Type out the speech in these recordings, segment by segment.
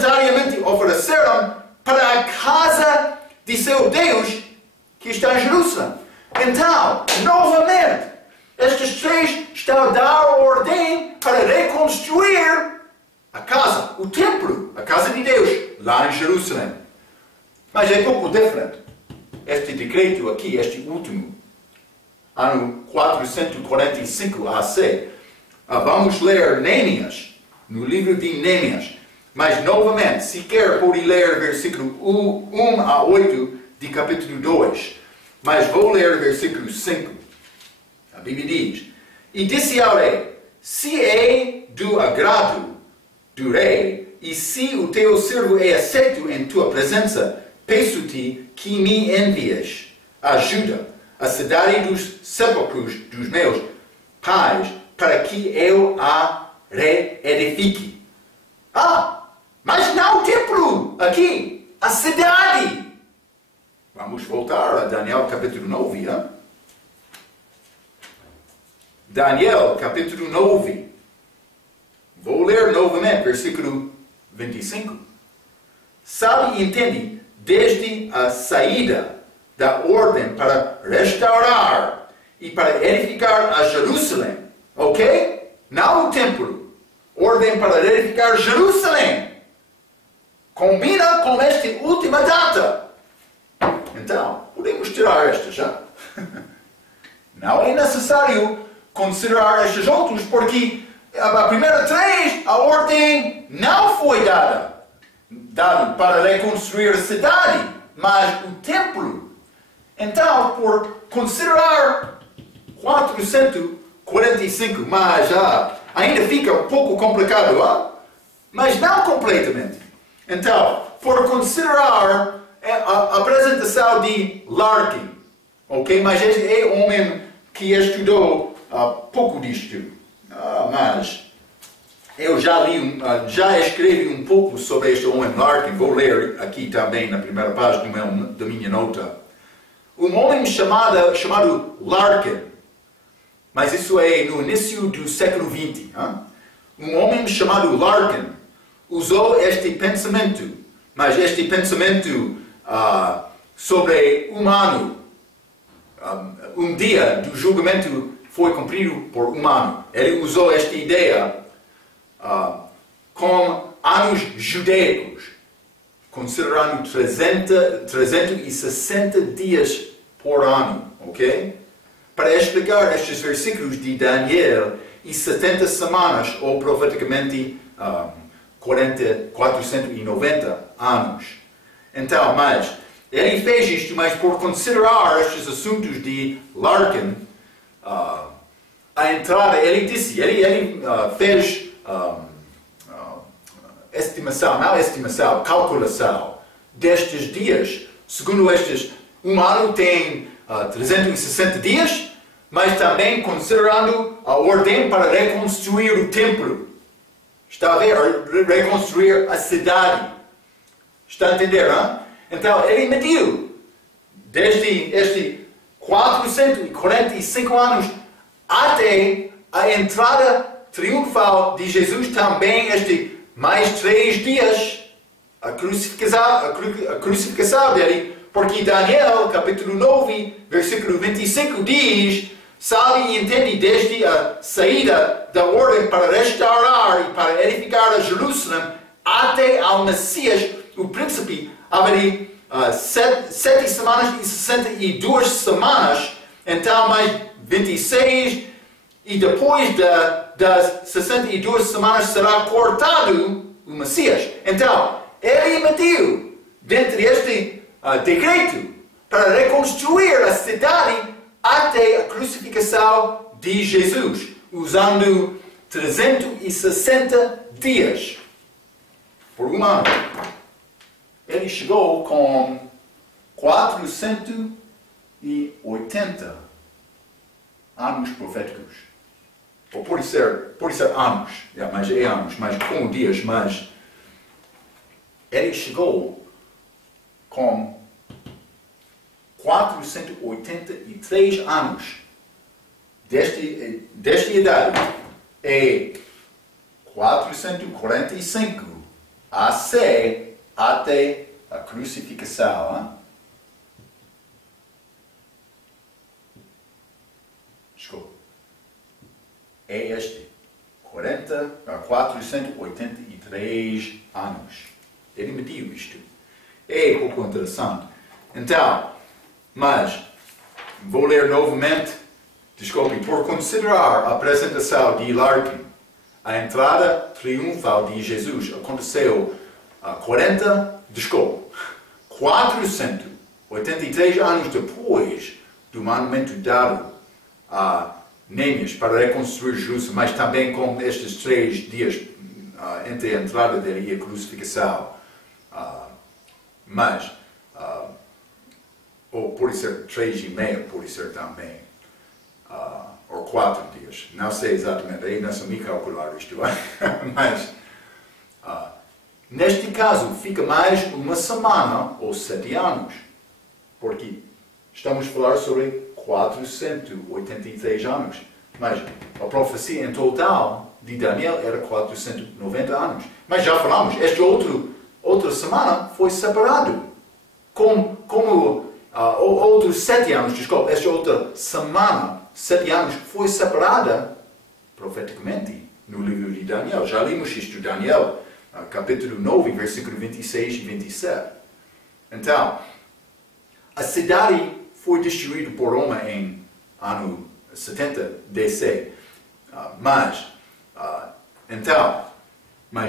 voluntariamente ofereceram para a casa de seu Deus que está em Jerusalém. Então, novamente, estes três estão a dar ordem para reconstruir a casa, o templo, a casa de Deus, lá em Jerusalém. Mas é pouco diferente. Este decreto aqui, este último, ano 445 AC, vamos ler Neemias, no livro de Neemias. Mas, novamente, se quer, pode ler versículo 1 a 8 de capítulo 2. Mas vou ler versículo 5. A Bíblia diz: E disse ao rei: Se é do agrado do rei, e se o teu servo é aceito em tua presença, peço-te que me envies ajuda à cidade dos sepulcros dos meus pais, para que eu a reedifique. Mas não o templo, aqui, a cidade. Vamos voltar a Daniel capítulo 9, hein? Daniel capítulo 9. Vou ler novamente, versículo 25. Sabe e entende, desde a saída da ordem para restaurar e para edificar a Jerusalém, ok? Não o templo. Ordem para edificar Jerusalém. Combina com esta última data. Então, podemos tirar esta já. Não é necessário considerar estes outros, porque a primeira três, a ordem não foi dada para reconstruir a cidade, mas o templo. Então, por considerar 445, mas ainda fica um pouco complicado, mas não completamente. Então, por considerar a apresentação de Larkin, ok? Mas este é um homem que estudou pouco disto, mas eu já escrevi um pouco sobre este homem Larkin. Vou ler aqui também na primeira página da minha nota. Um homem chamado Larkin, mas isso é no início do século XX. Um homem chamado Larkin usou este pensamento, mas este pensamento sobre humano, um dia do julgamento foi cumprido por humano. Ele usou esta ideia com anos judaicos, considerando 360 dias por ano, ok? Para explicar estes versículos de Daniel e 70 semanas, ou profeticamente 490 anos. Então, mas ele fez isto, mas por considerar estes assuntos de Larkin, a entrada, ele disse, ele fez calculação destes dias. Segundo estes, um ano tem 360 dias, mas também considerando a ordem para reconstruir o templo. Está a ver? Reconstruir a cidade. Está a entender, hein? Então, ele mediu desde este 445 anos até a entrada triunfal de Jesus, também este mais 3 dias, a crucificação dele, porque Daniel, capítulo 9, versículo 25 diz: sabe e entende desde a saída da ordem para restaurar e para edificar a Jerusalém até ao Messias, o príncipe, haveria 7 semanas e 62 semanas, então mais 26, e depois das 62 semanas será cortado o Messias. Então, ele mediu dentro deste decreto para reconstruir a cidade até a crucificação de Jesus, usando 360 dias por um ano. Ele chegou com 480 anos proféticos. Ou pode ser anos, mas é anos, mas com dias, mas ele chegou com 483 anos. Desta idade é 445 até a crucificação. Hein? Desculpa. É este. 483 anos. Ele mediu isto. É um pouco interessante. Então, mas, vou ler novamente. Desculpe, por considerar a apresentação de Larkin, a entrada triunfal de Jesus aconteceu 483 anos depois do mandamento dado a Neemias para reconstruir Jerusalém, mas também com estes 3 dias entre a entrada dele e a crucificação. Ou pode ser 3,5, pode ser também. Ou 4 dias. Não sei exatamente, aí não sei me calcular isto. Mas, neste caso, fica mais uma semana ou 7 anos. Porque estamos a falar sobre 483 anos. Mas a profecia em total de Daniel era 490 anos. Mas já falamos, outra semana foi separado. Como outros 7 anos, desculpa, esta outra semana, 7 anos, foi separada profeticamente no livro de Daniel. Já lemos isto, Daniel, capítulo 9, versículo 26 e 27. Então, a cidade foi destruída por Roma em ano 70 DC. Mas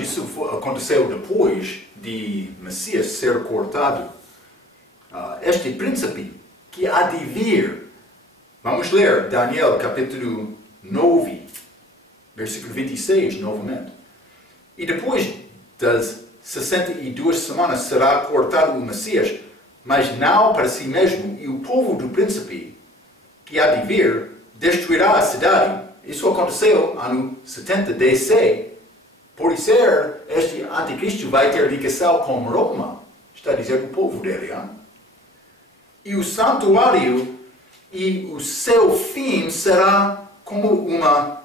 isso aconteceu depois de Messias ser cortado. Este príncipe que há de vir, vamos ler Daniel capítulo 9, versículo 26 novamente. E depois das 62 semanas será cortado o Messias, mas não para si mesmo, e o povo do príncipe que há de vir destruirá a cidade. Isso aconteceu no ano 70 DC. Por ser, este anticristo vai ter ligação com Roma. Está a dizer o povo dele. Hein? E o santuário e o seu fim será como uma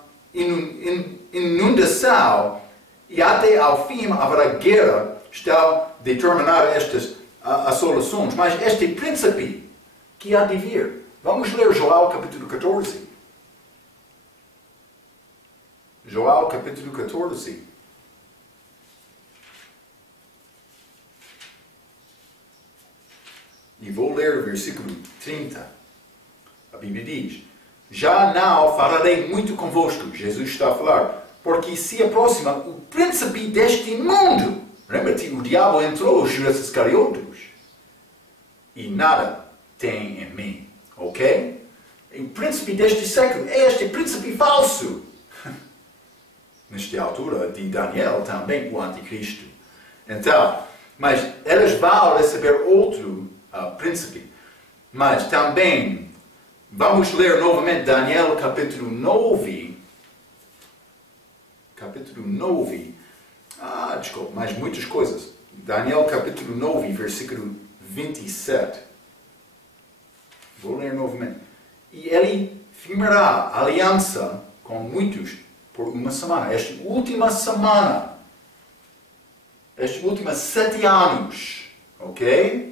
inundação. E até ao fim haverá guerra. Está a determinar estas assolações. Mas este príncipe que há de vir. Vamos ler Joel capítulo 14. Joel capítulo 14. E vou ler o versículo 30. A Bíblia diz: já não falarei muito convosco, Jesus está a falar, porque se aproxima o príncipe deste mundo. Lembra-te, o diabo entrou, Judas Iscariotes, e nada tem em mim. Ok? O príncipe deste século é este príncipe falso. Nesta altura de Daniel também o anticristo. Então, mas eles vão receber outro príncipe. Mas também, vamos ler novamente Daniel capítulo 9. Capítulo 9. Desculpa, mais muitas coisas. Daniel capítulo 9, versículo 27. Vou ler novamente. E ele firmará aliança com muitos por uma semana. Esta última semana. Estes últimos 7 anos. Ok?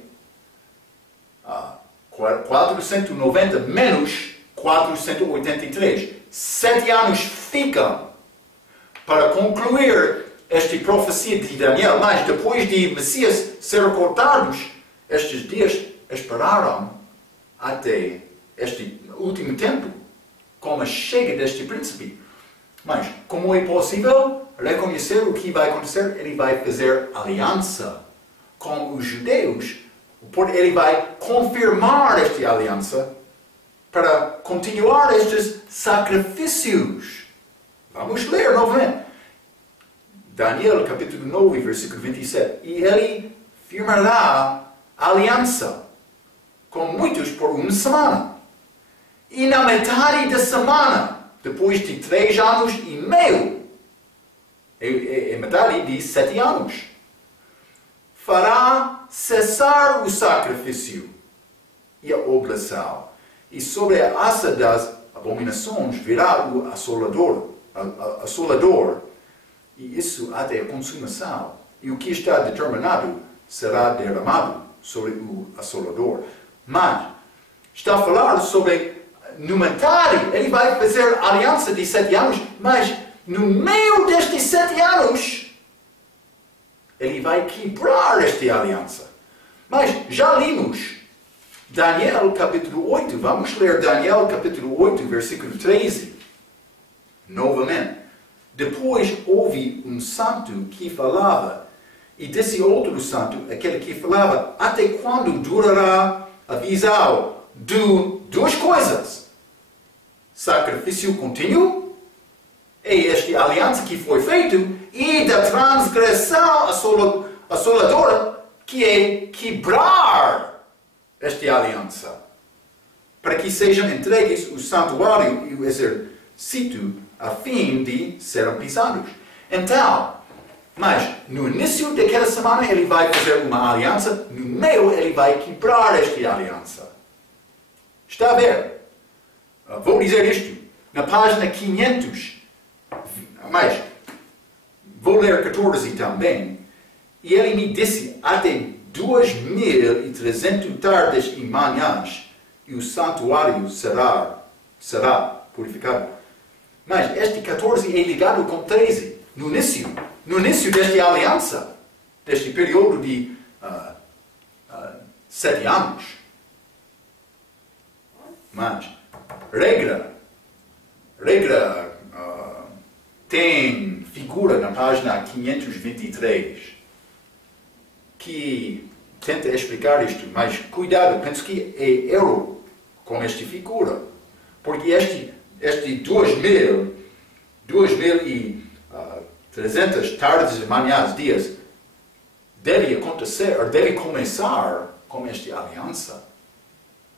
490 menos 483. 7 anos ficam para concluir esta profecia de Daniel. Mas depois de Messias ser cortados, estes dias esperaram até este último tempo, com a chega deste príncipe. Mas, como é possível reconhecer o que vai acontecer? Ele vai fazer aliança com os judeus. Ele vai confirmar esta aliança para continuar estes sacrifícios. Vamos ler novamente. Daniel, capítulo 9, versículo 27. E ele firmará aliança com muitos por uma semana. E na metade da semana, depois de 3 anos e meio, é metade de 7 anos, fará cessar o sacrifício e a oblação. E sobre a aça das abominações virá o assolador, e isso até a consumação. e o que está determinado será derramado sobre o assolador. Mas está a falar sobre, no metade, ele vai fazer aliança de 7 anos, mas no meio destes 7 anos, ele vai quebrar esta aliança. Mas já limos Daniel capítulo 8, vamos ler Daniel capítulo 8, versículo 13. Novamente. Depois houve um santo que falava, e desse outro santo, aquele que falava, até quando durará a visão de duas coisas? Sacrifício contínuo, e esta aliança que foi feita, e da transgressão assoladora, que é quebrar esta aliança, para que sejam entregues o santuário e o exército a fim de serem pisados. Então, mas no início daquela semana ele vai fazer uma aliança, no meio ele vai quebrar esta aliança. Está a ver? Vou dizer isto, na página 500, mas vou ler 14 também, e ele me disse, até 2.300 tardes e manhãs, e o santuário será purificado. Mas este 14 é ligado com 13, no início desta aliança, deste período de 7 anos. Mas, regra tem figura na página 523 que tenta explicar isto, mas cuidado, penso que é erro com esta figura, porque este 2.300 tardes e manhãs, dias, deve acontecer, ou deve começar com esta aliança.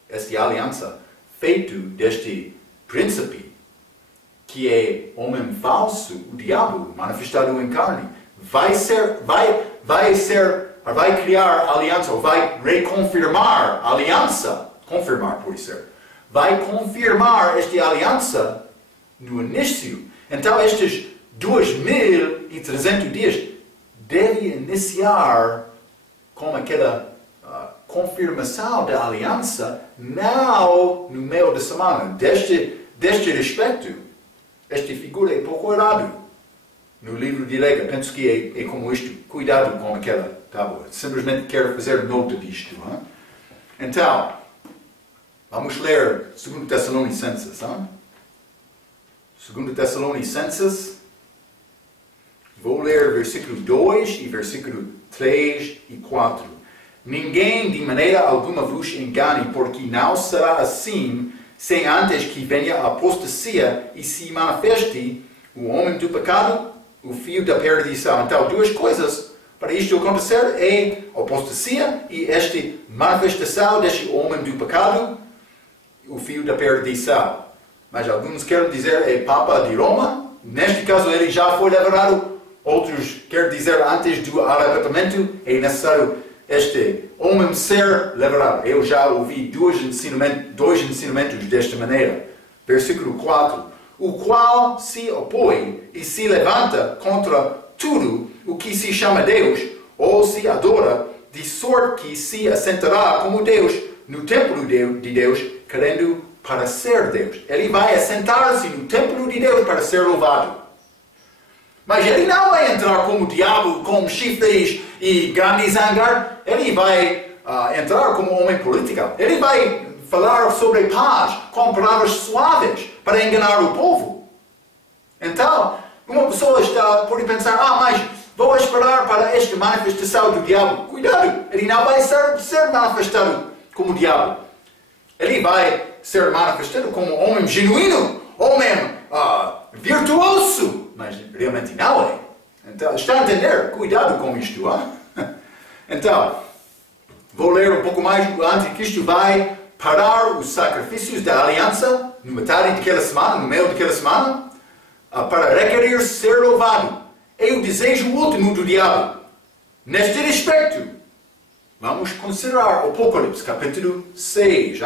Esta aliança feita deste príncipe, que é homem falso, o diabo, manifestado em carne, vai criar aliança, ou vai reconfirmar aliança, confirmar por ser, vai confirmar esta aliança no início. Então estes 2.300 dias devem iniciar com aquela confirmação da aliança, não no meio da semana. Deste respeito, esta figura é pouco errado no livro de Leia. Penso que é como isto. Cuidado com aquela tábua. Simplesmente quero fazer nota disto. Hein? Então, vamos ler 2 Tessalonicenses. 2 Tessalonicenses. Vou ler versículo 2 e versículo 3 e 4. Ninguém de maneira alguma vos engane, porque não será assim, sem antes que venha a apostasia e se manifeste o homem do pecado, o filho da perdição. Então, duas coisas para isto acontecer é a apostasia e esta manifestação deste homem do pecado, o filho da perdição. Mas alguns querem dizer é Papa de Roma. Neste caso ele já foi liberado. Outros querem dizer antes do arrebatamento é necessário este homem ser liberado. Eu já ouvi dois ensinamentos desta maneira. Versículo 4. O qual se opõe e se levanta contra tudo o que se chama Deus, ou se adora, de sorte que se assentará como Deus no templo de Deus, querendo para ser Deus. Ele vai assentar-se no templo de Deus para ser louvado. Mas ele não vai entrar como diabo, com chifres e grande zangar. Ele vai entrar como homem político. Ele vai falar sobre paz com palavras suaves para enganar o povo. Então, uma pessoa pode pensar, mas vou esperar para esta manifestação do diabo. Cuidado, ele não vai ser manifestado como diabo. Ele vai ser manifestado como homem genuíno, homem virtuoso. Mas realmente não é. Então, está a entender? Cuidado com isto. Então, vou ler um pouco mais. O anticristo vai parar os sacrifícios da aliança no metade daquela semana, no meio daquela semana, para requerer ser louvado. É o desejo último do diabo. Neste respeito, vamos considerar Apocalipse, capítulo 6.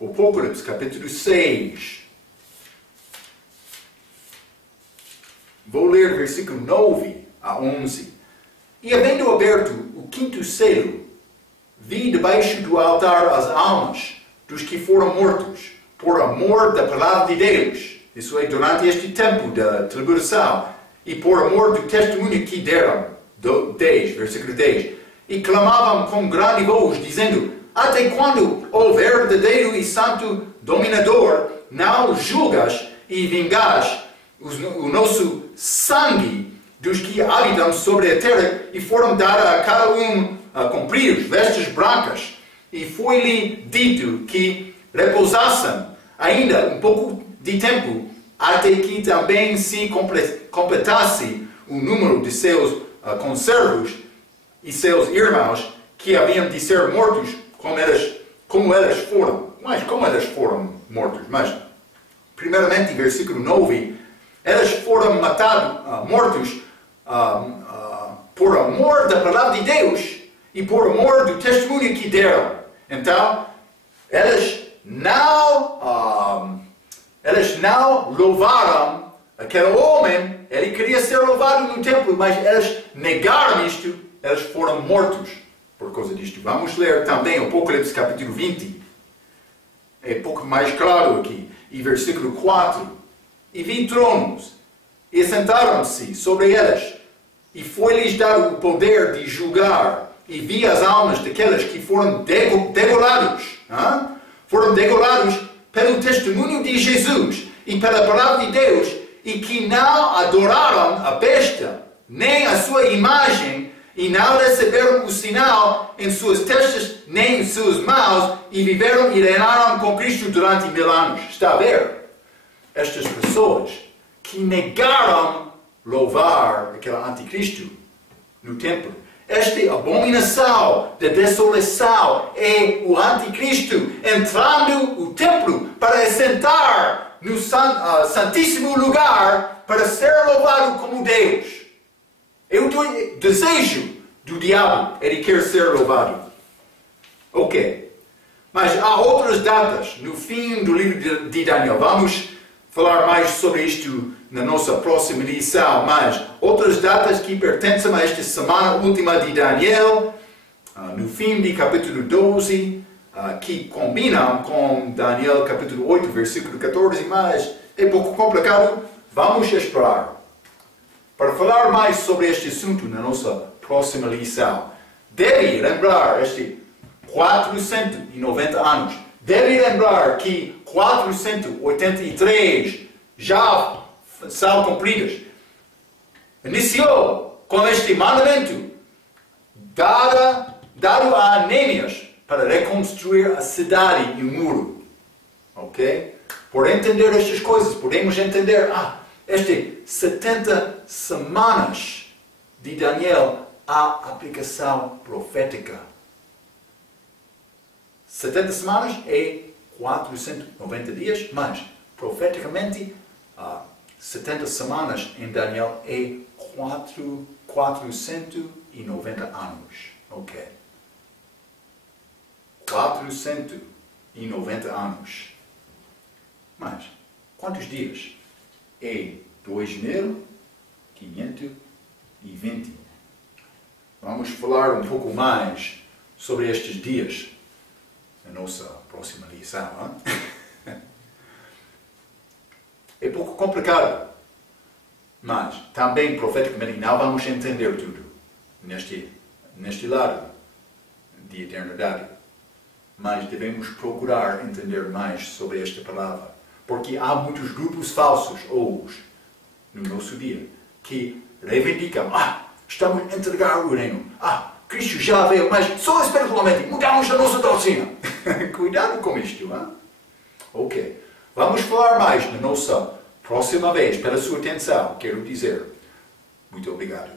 Apocalipse, capítulo 6. Vou ler versículo 9 a 11. E havendo aberto o quinto selo, vi debaixo do altar as almas dos que foram mortos, por amor da palavra de Deus. Isso é, durante este tempo da tribulação, e por amor do testemunho que deram. 10, versículo 10. E clamavam com grande voz, dizendo: até quando, ó verdadeiro e santo dominador, não julgas e vingas o nosso sangue dos que habitam sobre a terra, e foram dadas a cada um compridos vestes brancas, e foi-lhe dito que repousassem ainda um pouco de tempo, até que também se completasse o número de seus conservos e seus irmãos que haviam de ser mortos como elas foram. Mas como elas foram mortos? Mas, primeiramente, versículo 9, elas foram mortos por amor da palavra de Deus e por amor do testemunho que deram. Então, elas não louvaram aquele homem. Ele queria ser louvado no templo, mas elas negaram isto. Elas foram mortos por causa disto. Vamos ler também o Apocalipse capítulo 20. É um pouco mais claro aqui. E versículo 4. E vi tronos, e sentaram-se sobre elas, e foi-lhes dado o poder de julgar. E vi as almas daquelas que foram degolados. Foram degolados pelo testemunho de Jesus e pela palavra de Deus, e que não adoraram a besta, nem a sua imagem, e não receberam o sinal em suas testas, nem em suas mãos, e viveram e reinaram com Cristo durante 1000 anos. Está a ver? Estas pessoas que negaram louvar aquele anticristo no templo. Esta abominação da desolação é o anticristo entrando no templo para assentar no santíssimo lugar para ser louvado como Deus. É o desejo do diabo, ele quer ser louvado. Ok. Mas há outras datas no fim do livro de Daniel. Vamos falar mais sobre isto na nossa próxima lição. Mas outras datas que pertencem a esta semana última de Daniel, no fim de capítulo 12, que combinam com Daniel capítulo 8, versículo 14, mas é pouco complicado. Vamos esperar para falar mais sobre este assunto na nossa próxima lição. Deve lembrar este 490 anos. Deve lembrar que 483 já são cumpridos. Iniciou com este mandamento dado a Neemias para reconstruir a cidade e o muro. Ok? Por entender estas coisas, podemos entender, estas 70 semanas de Daniel, há aplicação profética. 70 semanas é 490 dias, mas profeticamente 70 semanas em Daniel é 490 anos. Ok. 490 anos. Mas quantos dias? É 2520. Vamos falar um pouco mais sobre estes dias na nossa próxima lição. É pouco complicado, mas também profeticamente não vamos entender tudo neste lado de eternidade. Mas devemos procurar entender mais sobre esta palavra, porque há muitos grupos falsos hoje, no nosso dia, que reivindicam, estamos a entregar o reino, Cristo já veio, mas só espiritualmente mudamos a nossa doutrina. Cuidado com isto, Ok. Vamos falar mais na nossa próxima vez. Pela sua atenção, quero dizer muito obrigado.